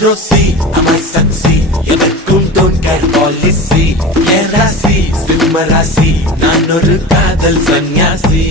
Rousey அமை சக்சி எனக்கும் don't care policy ஏ ராசி சிம்ம ராசி நான் ஒரு காதல் சன்னியாசி